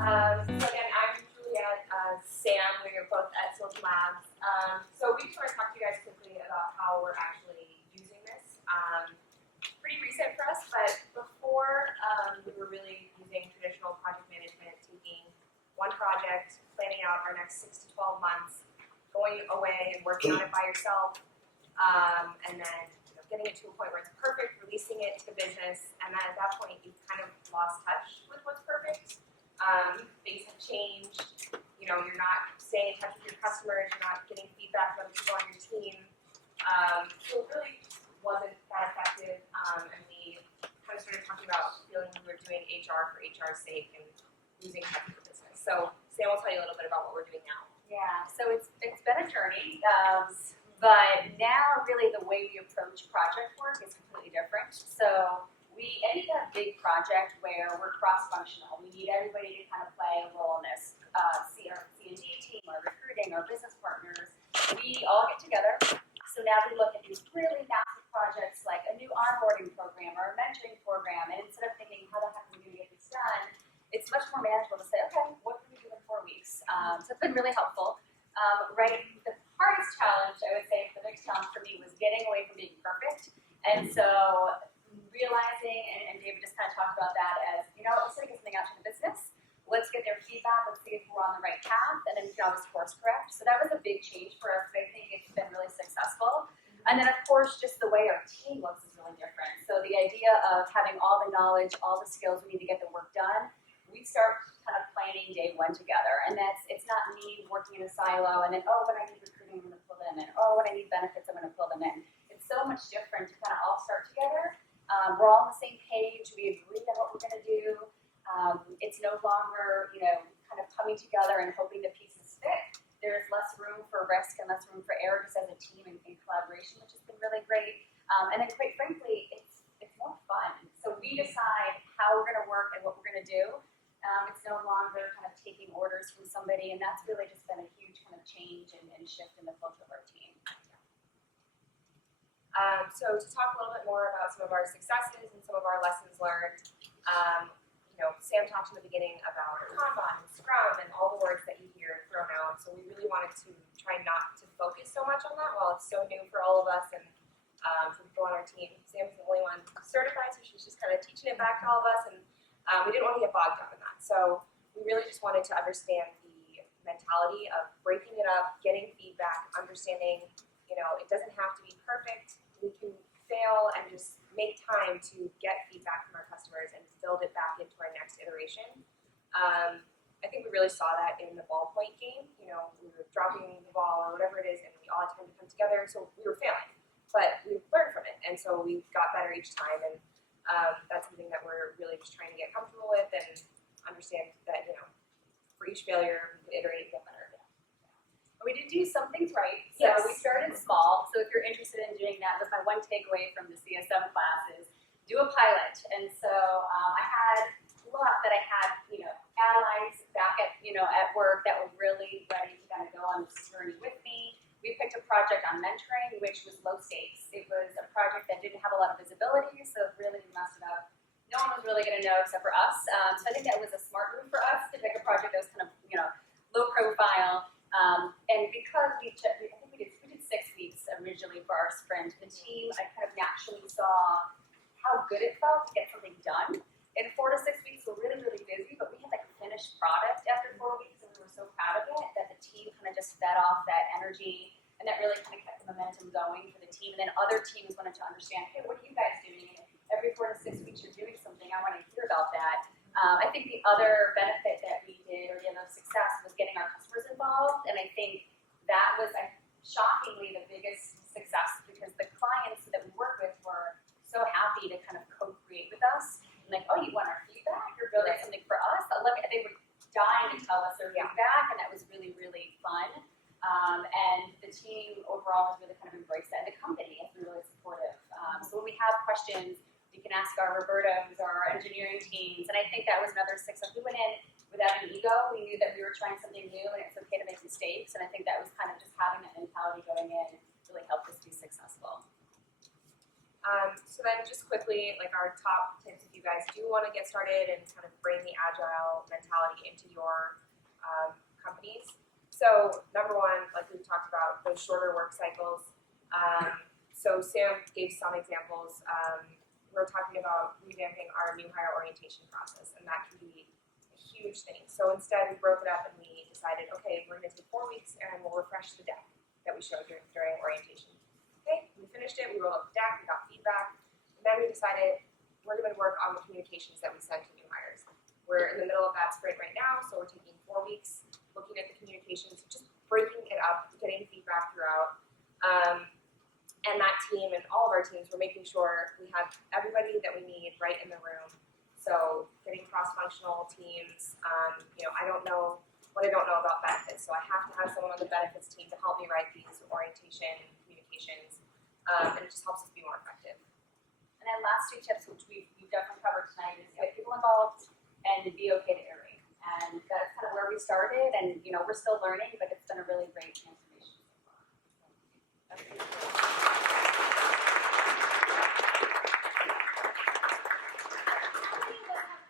So again, I'm Juliet, Sam, we're both at Silicon Labs. So we just want to talk to you guys quickly about how we're actually using this. Pretty recent for us, but before we were really using traditional project management, taking one project, planning out our next 6 to 12 months, going away and working on it by yourself, and then getting it to a point where it's perfect, releasing it to the business, and then at that point you've kind of lost touch with what's perfect. Things have changed. You're not staying in touch with your customers. You're not getting feedback from people on your team. So it really wasn't that effective. And we kind of started talking about feeling we were doing HR for HR's sake and losing touch with the business. So Sam will tell you a little bit about what we're doing now. Yeah. So it's been a journey. But now really the way we approach project work is completely different. So any kind of big project where we're cross-functional, we need everybody to kind of play a role in this. Our C&D team, our recruiting, our business partners, we all get together. So now we look at these really massive projects like a new onboarding program or a mentoring program, and instead of thinking, how the heck are we going to get this done, it's much more manageable to say, okay, what can we do in 4 weeks? So it's been really helpful. The hardest challenge, I would say, the biggest challenge for me was getting away from being perfect. And so realizing, and David just kind of talked about that as, let's get something out to the business. Let's get their feedback. Let's see if we're on the right path. And then we can always course correct. So that was a big change for us, but I think it's been really successful. And then, of course, just the way our team looks is really different. So the idea of having all the knowledge, all the skills we need to get the work done, we start kind of planning day one together. And it's not me working in a silo and then, when I need recruiting, I'm going to pull them in. When I need benefits, I'm going to pull them in. It's so much different to kind of all start together. We're all on the same page. We agree on what we're going to do. It's no longer, kind of coming together and hoping the pieces fit. There's less room for risk and less room for error just as a team and collaboration, which has been really great. And then, quite frankly, it's more fun. So we decide how we're going to work and what we're going to do. It's no longer kind of taking orders from somebody, and that's really just been a huge kind of change and shift in the culture of our team. So to talk a little bit more about some of our successes and some of our lessons learned, Sam talked in the beginning about Kanban and Scrum and all the words that you hear thrown out. So we really wanted to try not to focus so much on that while it's so new for all of us and for people on our team. Sam's the only one certified, so she's just kind of teaching it back to all of us, and we didn't want to get bogged down in that. So we really just wanted to understand the mentality of breaking it up, getting feedback, understanding, it doesn't have to be perfect. We can fail and just make time to get feedback from our customers and build it back into our next iteration. I think we really saw that in the ballpoint game. We were dropping the ball or whatever it is, and we all had time to come together, so we were failing. But we learned from it, and so we got better each time, and that's something that we're really just trying to get comfortable with and understand that, for each failure, we can iterate and get better. We did do some things right. So yes. We started small. So if you're interested in doing that, that's my one takeaway from the CSM classes. Do a pilot. And so I had luck that I had, allies back at work that were really ready to kind of go on this journey with me. We picked a project on mentoring, which was low stakes. It was a project that didn't have a lot of visibility, so really we messed it up. No one was really going to know except for us. So I think that was a smart move for us to pick a project that was kind of, low profile. And because I think we did 6 weeks originally for our sprint, the team, I kind of naturally saw how good it felt to get something done. In 4 to 6 weeks, we're really, really busy, but we had like a finished product after 4 weeks, and we were so proud of it that the team kind of just fed off that energy, and that really kind of kept the momentum going for the team. And then other teams wanted to understand, hey, what are you guys doing? And every 4 to 6 weeks, you're doing something. I want to hear about that. I think the other benefit that we did, or the other success, was getting our customers involved, and I think that was shockingly the biggest success because the clients that we work with were so happy to kind of co-create with us. And like, you want our feedback? You're building something for us? They were dying to tell us their feedback, and that was really, really fun. And the team overall has really kind of embraced that. And the company has been really supportive. So when we have questions, we can ask our Robertos or our engineering teams. And I think that was another success. We went in without an ego. We knew that we were trying something new and it's okay to make mistakes. And I think that was kind of just having that mentality going in really helped us be successful. So then just quickly, like our top tips if you guys do want to get started and kind of bring the Agile mentality into your companies. So number one, like we've talked about, those shorter work cycles. So Sam gave some examples. We're talking about revamping our new hire orientation process, and that can be a huge thing. So instead, we broke it up and we decided, okay, we're going to take 4 weeks and we'll refresh the deck that we showed during orientation. Okay, we finished it, we rolled up the deck, we got feedback, and then we decided we're going to work on the communications that we send to new hires. We're in the middle of that sprint right now, so we're taking 4 weeks, looking at the communications, just breaking it up, getting feedback throughout. And that team and all of our teams, we're making sure we have everybody that we need right in the room. So getting cross-functional teams, I don't know what I don't know about benefits, so I have to have someone on the benefits team to help me write these orientation communications, and it just helps us be more effective. And then last 2 tips, which we've definitely covered tonight, is get people involved and to be okay to iterate. And that's kind of where we started, and we're still learning, but it's been a really great transformation so far.